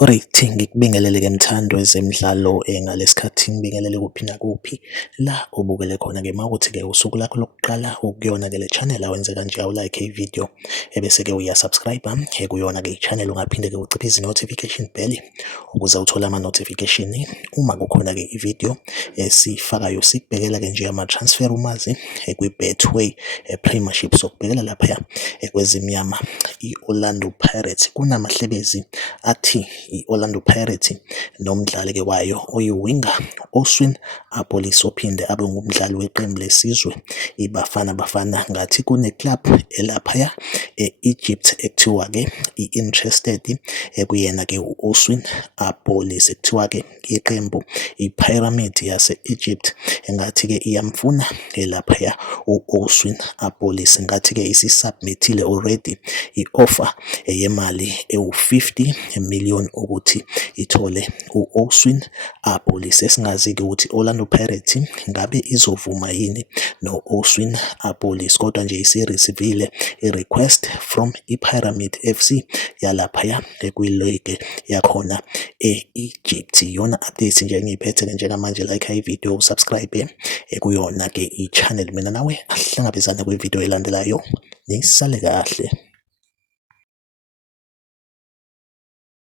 Alright, ngikubingelele-ke mthando wezemidlalo ngalesikhathi ngibingelele kuphi nakuphi la obukele khona-ke mawukuthi-ke usuku lakho lokuqala ukuyona-ke le channel awenze kanje awulike ividiyo ebese-ke uyasubscribe kuyona-ke i-channel ungaphinde-ke uciphe izi-notification bell ukuze uthole ama-notification uma kukhona-ke ividiyo esiyifakayo. Sikubhekela-ke nje ama-transfer umazi kwi-Betway Premiership, sokubhekela laphaya kwezimnyama i-Orlando Pirates kunamahlebezi athi i-Orlando Pirates nomdlali-ke wayo oyi-winger Oswin Apolis ophinde abe ngumdlali weqembu lesizwe iBafana Bafana. Ngathi kune-club elaphaya e-Egypt ekuthiwa-ke i-interested kuyena-ke u-Oswin Apolis, ekuthiwa-ke iqembu i-Pyramid yase-Egypt engathi-ke iyamfuna laphaya u-Oswin Apolis. Ngathi-ke isi-submit-ile already i-offer yemali ewu-50 million ukuthi ithole u-Oswin Apolis. Esingazi-ke ukuthi Orlando Pirates ngabe izovuma yini no-Oswin Apolis, kodwa nje isi-receive-ile i-request from i-Pyramid FC yalaphaya kwi-league yakhona e-Egypt. Iyona update nje engiyiphethe-ke njengamanje. Like ividiyo, usubscribe kuyona-ke i-channel. Mina nawe asihlangabezane kwividiyo elandelayo, nisale kahle.